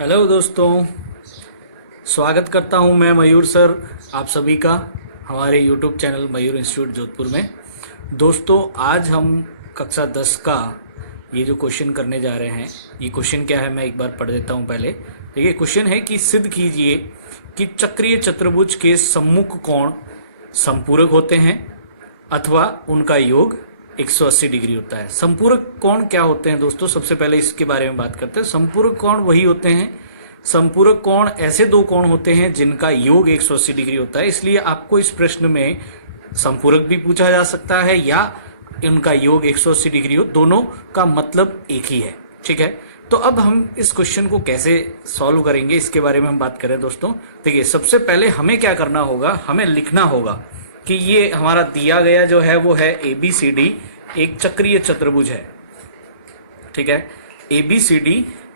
Hello दोस्तों, स्वागत करता हूं मैं मयूर सर आप सभी का हमारे यूट्यूब चैनल मयूर इंस्टीट्यूट जोधपुर में। दोस्तों, आज हम कक्षा 10 का ये जो क्वेश्चन करने जा रहे हैं, ये क्वेश्चन क्या है मैं एक बार पढ़ देता हूं पहले। देखिए, क्वेश्चन है कि सिद्ध कीजिए कि चक्रीय चतुर्भुज के सम्मुख कोण संपूरक होते हैं अथवा उनका योग 180 डिग्री होता है। संपूरक कोण क्या होते हैं दोस्तों? सबसे पहले इसके बारे में बात करते हैं। संपूरक कोण वही होते हैं, संपूरक कोण ऐसे दो कोण होते हैं जिनका योग 180 डिग्री होता है। इसलिए आपको इस प्रश्न में संपूरक भी पूछा जा सकता है या उनका योग 180 डिग्री हो, दोनों का मतलब एक ही है। ठीक है, तो अब हम इस क्वेश्चन को कैसे सॉल्व करेंगे इसके बारे में हम बात करें दोस्तों। देखिए, सबसे पहले हमें क्या करना होगा, हमें लिखना होगा कि ये हमारा दिया गया जो है वो है ABCD एक चक्रीय चतुर्भुज है। ठीक है, ABCD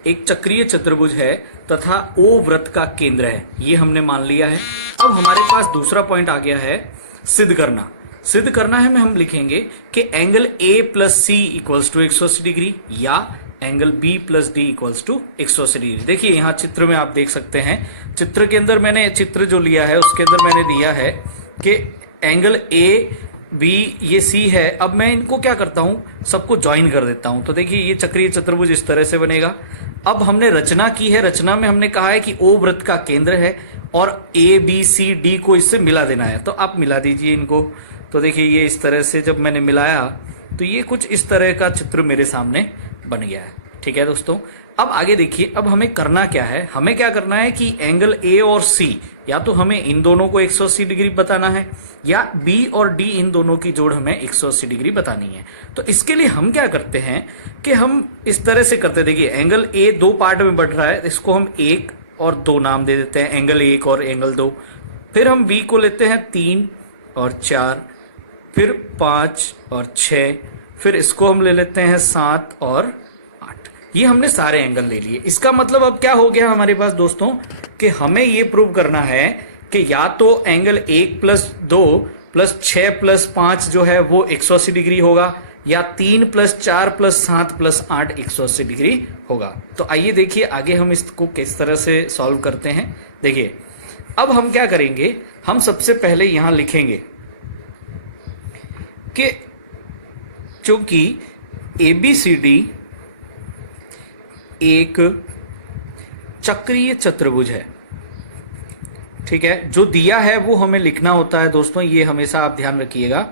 एक चक्रीय चतुर्भुज है तथा O वृत्त का केंद्र है, ये हमने मान लिया है। अब हमारे पास दूसरा पॉइंट आ गया है सिद्ध करना। सिद्ध करना है में हम लिखेंगे कि angle A plus C equals to 180 degree या angle B plus D equals to 180 degree. देखिए, यहाँ चित्र में आप देख सकते हैं, चित्र के अंदर मैंने चित्र जो लिया है उसके अंदर मैंने दिया है कि एंगल A B ये C है। अब मैं इनको क्या करता हूं, सबको ज्वाइन कर देता हूं। तो देखिए, ये चक्रीय चतुर्भुज इस तरह से बनेगा। अब हमने रचना की है, रचना में हमने कहा है कि O वृत्त का केंद्र है और A B C D को इससे मिला देना है, तो आप मिला दीजिए इनको। तो देखिए, ये इस तरह से जब मैंने मिलाया तो ये कुछ इस तरह का चित्र मेरे सामने बन गया है। ठीक है दोस्तों, अब आगे देखिए, अब हमें करना क्या है, हमें क्या करना है कि एंगल A और C या तो हमें इन दोनों को 180 डिग्री बताना है या B और D इन दोनों की जोड़ हमें 180 डिग्री बतानी है। तो इसके लिए हम क्या करते हैं कि हम इस तरह से करते हैं। देखिए, एंगल A दो पार्ट में बढ़ रहा है, इसको हम 1 और 2 नाम दे देते हैं, एंगल 1 और एंगल 2। फिर हम B को लेते हैं 3 और 4, फिर 5 और 6, फिर इसको हम ले लेते हैं 7 और 8। ये हमने सारे एंगल ले लिए। इसका मतलब अब क्या हो गया हमारे पास दोस्तों कि हमें ये प्रूव करना है कि या तो एंगल 1 प्लस 2 प्लस 6 प्लस 5 जो है वो 180 डिग्री होगा या 3 प्लस 4 प्लस 7 प्लस 8 180 डिग्री होगा। तो आइए देखिए आगे हम इसको किस तरह से सॉल्व करते हैं। देखिए, अब हम क्या करेंगे, हम सबसे पहले यहां लिखेंगे कि चूंकि ABCD एक चक्रीय चतुर्भुज है। ठीक है, जो दिया है वो हमें लिखना होता है दोस्तों, ये हमेशा आप ध्यान रखिएगा।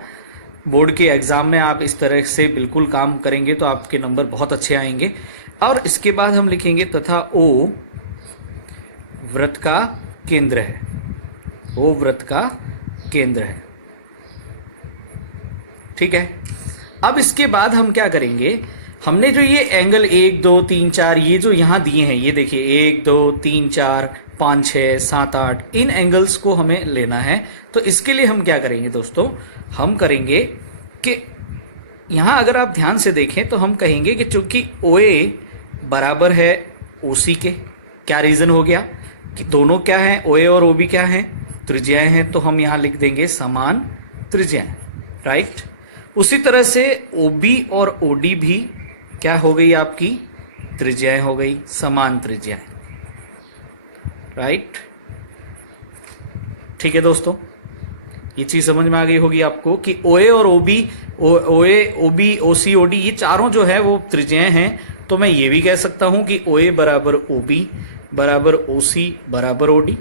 बोर्ड के एग्जाम में आप इस तरह से बिल्कुल काम करेंगे तो आपके नंबर बहुत अच्छे आएंगे। और इसके बाद हम लिखेंगे तथा O वृत्त का केंद्र है, O वृत्त का केंद्र है। ठीक है, अब इसके बाद हम क्या करेंगे, हमने जो ये एंगल 1 2 3 4 ये जो यहां दिए हैं, ये देखिए 1 2 3 4 5 6 7 8, इन एंगल्स को हमें लेना है। तो इसके लिए हम क्या करेंगे दोस्तों, हम करेंगे कि यहां अगर आप ध्यान से देखें तो हम कहेंगे कि चूंकि OA बराबर है OC के, क्या रीजन हो गया कि दोनों क्या है, OA और OB क्या है, त्रिज्याएं हैं, तो हम यहां लिख देंगे समान त्रिज्याएं। राइट, उसी तरह से OB और OD भी क्या हो गई, आपकी त्रिज्याएं हो गई, समान त्रिज्याएं। राइट, ठीक है दोस्तों, ये चीज समझ में आ गई होगी आपको कि OA और OB, OA OB OC OD ये चारों जो है वो त्रिज्याएं हैं। तो मैं ये भी कह सकता हूं कि OA बराबर OB बराबर OC बराबर OD,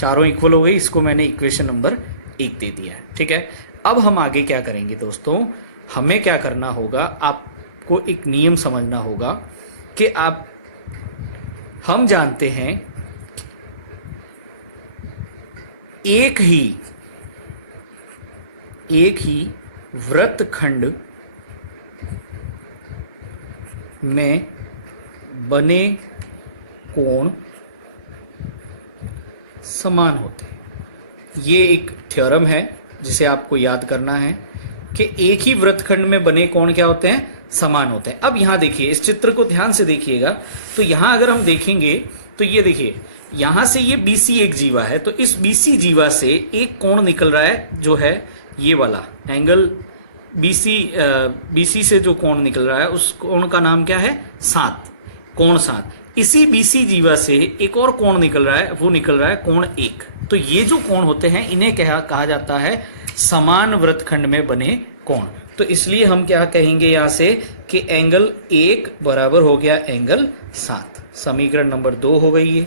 चारों इक्वल हो गई। इसको मैंने इक्वेशन नंबर 1 दे दिया है। ठीक है, अब हम आगे क्या करेंगे दोस्तों, हमें क्या करना होगा, आपको एक नियम समझना होगा कि हम जानते हैं एक ही वृत्तखंड में बने कोण समान होते हैं। ये एक थ्योरम है जिसे आपको याद करना है कि एक ही वृत्तखंड में बने कोण क्या होते हैं, समान होते हैं। अब यहां देखिए, इस चित्र को ध्यान से देखिएगा, तो यहां अगर हम देखेंगे तो ये देखिए, यहां से ये BC एक जीवा है, तो इस BC जीवा से एक कोण निकल रहा है जो है ये वाला एंगल BC से जो कोण निकल रहा है उस कोण का नाम क्या है, 7, कोण 7। इसी बीसी जीवा से एक और कोण निकल रहा है, वो निकल रहा है कोण 1। तो ये जो कोण होते हैं इन्हें कहा जाता है समान वृत्तखंड में बने कोण। तो इसलिए हम क्या कहेंगे यहाँ से कि एंगल 1 बराबर हो गया एंगल 7। समीकरण नंबर 2 हो गई है।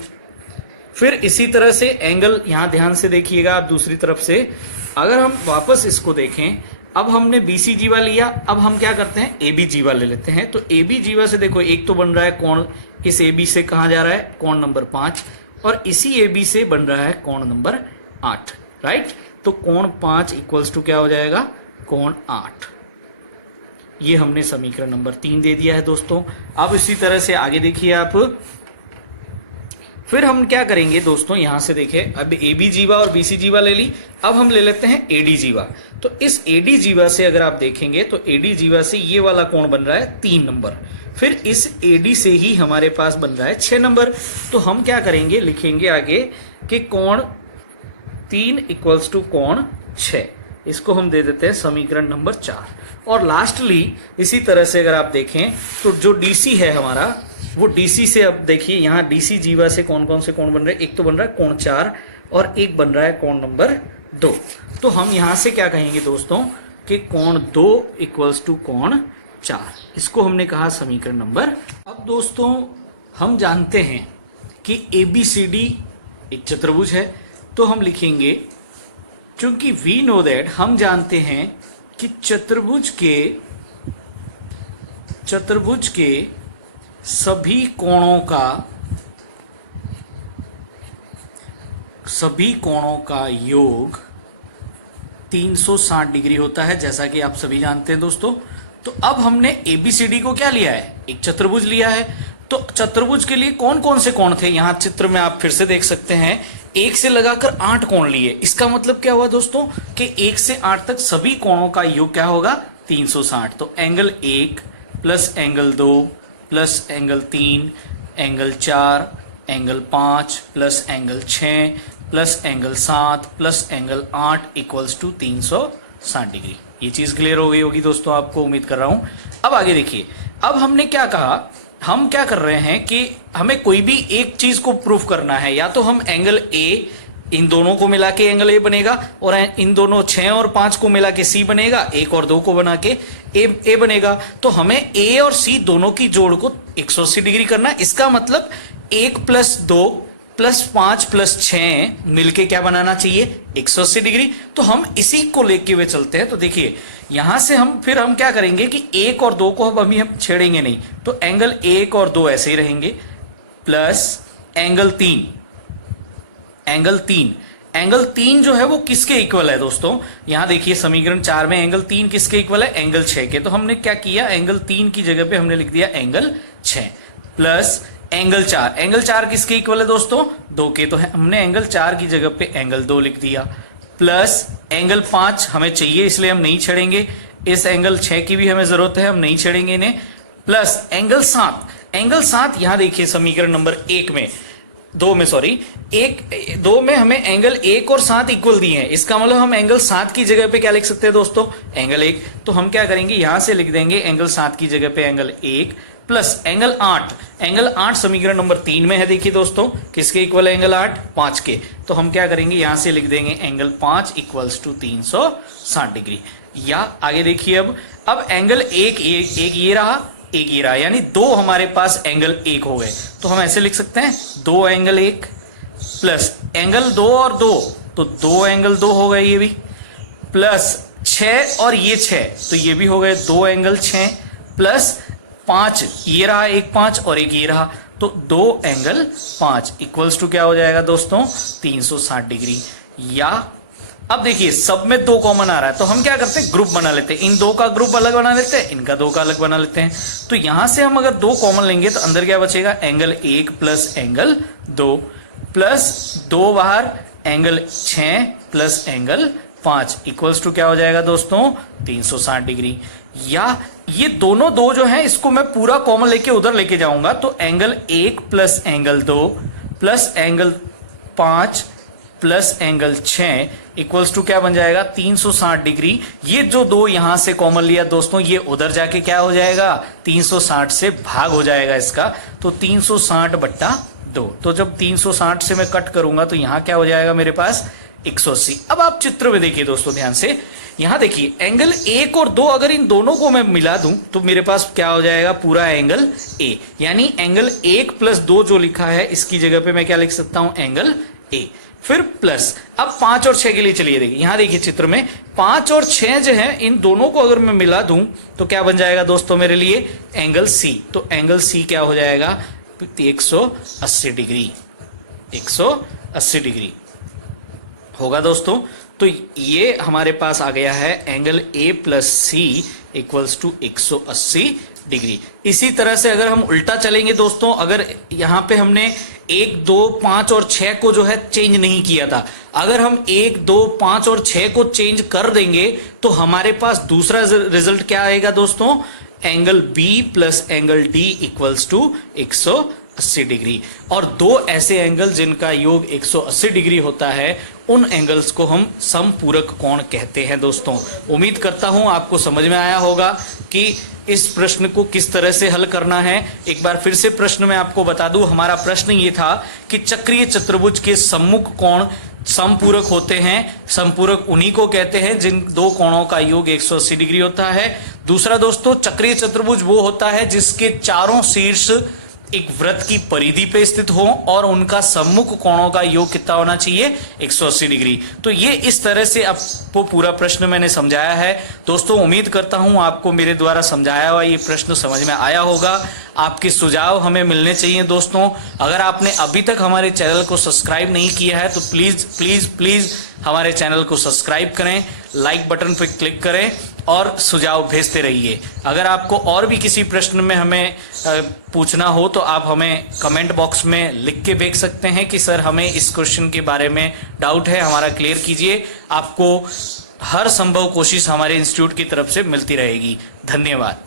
फिर इसी तरह से एंगल, यहां ध्यान से देखिएगा आप दूसरी तरफ से, अगर हम वापस इसको देखें, अब हमने बीसी जीवा लिया, अब हम क्या करते हैं एबी जीवा ले लेते हैं। तो एबी जीवा से देखो एक तो बन रहा है कोण, इस एबी से कहां जा रहा है कोण नंबर 5, और इसी एबी से बन रहा है कोण नंबर 8, राइट। तो कोण 5 इक्वल्स टू क्या हो जाएगा कोण 8। ये हमने समीकरण नंबर 3 दे दिया है दोस्तों। अब इसी तरह से आगे देखिए आप, फिर हम क्या करेंगे दोस्तों, यहां से देखें, अब एबी जीवा और बीसी जीवा ले ली, अब हम ले लेते हैं एडी जीवा। तो इस एडी जीवा से अगर आप देखेंगे तो एडी जीवा से ये वाला कोण बन रहा है 3 नंबर, फिर इस एडी से ही हमारे पास बन रहा है 6 नंबर। तो हम क्या करेंगे, लिखेंगे आगे कि कोण 3 इक्वल्स टू कोण 6, इसको हम दे देते हैं समीकरण नंबर 4। और लास्टली इसी तरह से अगर आप देखें तो जो डीसी है हमारा, वो डीसी से अब देखिए यहाँ डीसी जीवा से कौन कौन से कोण बन रहे हैं, एक तो बन रहा है कोण 4 और एक बन रहा है कोण नंबर 2। तो हम यहाँ से क्या कहेंगे दोस्तों कि कोण 2 इक्वल्स टू कोण 4, इसको हमने कहा समीकरण नंबर। अब दोस्तों हम जानते हैं कि ABCD एक चतुर्भुज है, तो हम लिखेंगे, क्योंकि वी नो दैट, हम जानते हैं कि चतुर्भुज के सभी कोणों का योग 360 डिग्री होता है, जैसा कि आप सभी जानते हैं दोस्तों। तो अब हमने ABCD को क्या लिया है, एक चतुर्भुज लिया है। तो चतुर्भुज के लिए कौन कौन से कोण थे, यहां चित्र में आप फिर से देख सकते हैं, 1 से लगाकर 8 कोण लिए। इसका मतलब क्या हुआ दोस्तों कि 1 से 8 तक सभी कोणों का योग क्या होगा 360। तो angle 1 plus angle 2 plus angle 3, angle 4, angle 5 plus angle 6 plus angle 7 plus angle 8 equals to 360 degree. ये चीज क्लियर हो गई होगी दोस्तों, आपको उम्मीद कर रहा हूं। अब आगे देखिए, अब हमने क्या कहा, हम क्या कर रहे हैं कि हमें कोई भी एक चीज को प्रूफ करना है, या तो हम एंगल ए, इन दोनों को मिला के एंगल ए बनेगा, और इन दोनों 6 और 5 को मिला के सी बनेगा, 1 और 2 को बना के ए बनेगा। तो हमें ए और सी दोनों की जोड़ को 180 डिग्री करना है। इसका मतलब 1 प्लस 2 प्लस 5 प्लस 6 मिलके क्या बनाना चाहिए 180 डिग्री। तो हम इसी को लेके हुए चलते हैं। तो देखिए यहां से हम क्या करेंगे कि 1 और 2 को अभी हम छेड़ेंगे नहीं, तो एंगल 1 और 2 ऐसे ही रहेंगे, प्लस एंगल 3 जो है वो किसके इक्वल है दोस्तों, यहां देखिए समीकरण 4 में एंगल 3 किसके इक्वल है, एंगल 6 के। तो हमने क्या किया, एंगल 3 की जगह पे हमने लिख दिया एंगल 6, प्लस एंगल 4 किसके इक्वल है दोस्तों 2 के, तो हमने एंगल 4 की जगह पे एंगल 2 लिख दिया, प्लस एंगल 5 हमें चाहिए इसलिए हम नहीं छेड़ेंगे, इस एंगल 6 की भी हमें जरूरत है, हम नहीं छेड़ेंगे इन्हें, प्लस एंगल 7 यहां देखिए समीकरण नंबर 2 में हमें एंगल 1 और 7 इक्वल दिए हैं। इसका मतलब हम एंगल 7 की जगह पे क्या लिख सकते हैं दोस्तों, एंगल 1। तो हम क्या करेंगे, यहां से लिख देंगे एंगल 7 की जगह पे एंगल 1, प्लस एंगल 8 समीकरण नंबर 3 में है। देखिए दोस्तों किसके इक्वल है एंगल 8, 5 के। तो हम क्या करेंगे, यहां से लिख देंगे एंगल 5 इक्वल्स टू 360 डिग्री। या आगे देखिए, अब एंगल एक ये रहा, एक ये रहा, यानी 2 हमारे पास एंगल 1 हो गए। तो हम ऐसे लिख सकते हैं 2 एंगल 1 प्लस एंगल 2 और 2, तो 2 एंगल 2 हो गए ये भी, प्लस 6 और ये 6, तो ये भी हो गए 2 एंगल 6, प्लस 5 ये रहा, एक 5 और एक ये रहा, तो 2 एंगल 5 इक्वल्स टू क्या हो जाएगा दोस्तों 360 डिग्री। या अब देखिए सब में 2 कॉमन आ रहा है, तो हम क्या करते हैं ग्रुप बना लेते हैं, इन 2 का ग्रुप अलग बना लेते हैं, इनका 2 का अलग बना लेते हैं। तो यहां से हम अगर 2 कॉमन लेंगे तो अंदर क्या बचेगा, एंगल 1 प्लस एंगल 2, प्लस 2 बाहर, angle 6 plus angle 5 equals to क्या हो जाएगा दोस्तों 360 डिग्री। या ये दोनों 2 जो हैं इसको मैं पूरा कॉमन लेके उधर लेके जाऊंगा, तो angle 1 plus angle 2 plus angle 5 plus angle 6 equals to क्या बन जाएगा 360 डिग्री। ये जो दो यहां से कॉमन लिया दोस्तों, ये उधर जाके क्या हो जाएगा 360 से भाग हो जाएगा इसका, तो 360 बट्टा 2। तो जब 360 से मैं कट करूंगा तो यहां क्या हो जाएगा मेरे पास 180। अब आप चित्र में देखिए दोस्तों ध्यान से, यहां देखिए एंगल 1 और 2 अगर इन दोनों को मैं मिला दूं तो मेरे पास क्या हो जाएगा पूरा एंगल ए, यानी एंगल 1 प्लस 2 जो लिखा है इसकी जगह पे मैं क्या लिख सकता हूं एंगल ए। फिर प्लस, अब 5 और 6 के लिए चलिए देखिए, यहां देखिए चित्र में 5 और 6 जो है इन दोनों को अगर मैं मिला दूं तो क्या बन जाएगा दोस्तों मेरे लिए एंगल सी। तो एंगल सी क्या हो जाएगा 180 डिग्री, 180 डिग्री होगा दोस्तों। तो ये हमारे पास आ गया है angle A plus C equals to 180 degree. इसी तरह से अगर हम उल्टा चलेंगे दोस्तों, अगर यहां पे हमने 1, 2, 5 और 6 को जो है चेंज नहीं किया था, अगर हम 1, 2, 5 और 6 को चेंज कर देंगे तो हमारे पास दूसरा रिजल्ट क्या आएगा दोस्तों, angle B plus angle D equals to 180 degree. और दो ऐसे एंगल जिनका योग 180 डिग्री होता है उन एंगल्स को हम समपूरक कोण कहते हैं दोस्तों। उम्मीद करता हूं आपको समझ में आया होगा कि इस प्रश्न को किस तरह से हल करना है। एक बार फिर से प्रश्न मैं आपको बता दूं, हमारा प्रश्न ये था कि चक्रीय चतुर्भुज के सम्मुख कोण समपूरक होते हैं। समपूरक उन्हीं को कहते हैं जिन दो कोणों का योग 180 डिग्री होता है। दूसरा दोस्तों, चक्रीय चतुर्भुज वो होता है जिसके चारों शीर्ष एक वृत्त की परिधि पे स्थित हो और उनका सम्मुख कोणों का योग कितना होना चाहिए 180 डिग्री। तो ये इस तरह से आपको पूरा प्रश्न मैंने समझाया है दोस्तों। उम्मीद करता हूं आपको मेरे द्वारा समझाया हुआ ये प्रश्न समझ में आया होगा। आपके सुझाव हमें मिलने चाहिए दोस्तों। अगर आपने अभी तक हमारे चैनल को सब्सक्राइब नहीं किया है तो प्लीज प्लीज प्लीज हमारे चैनल को सब्सक्राइब करें, लाइक बटन पर क्लिक करें और सुझाव भेजते रहिए। अगर आपको और भी किसी प्रश्न में हमें पूछना हो तो आप हमें कमेंट बॉक्स में लिख के भेज सकते हैं कि सर हमें इस क्वेश्चन के बारे में डाउट है, हमारा क्लियर कीजिए। आपको हर संभव कोशिश हमारे इंस्टीट्यूट की तरफ से मिलती रहेगी। धन्यवाद।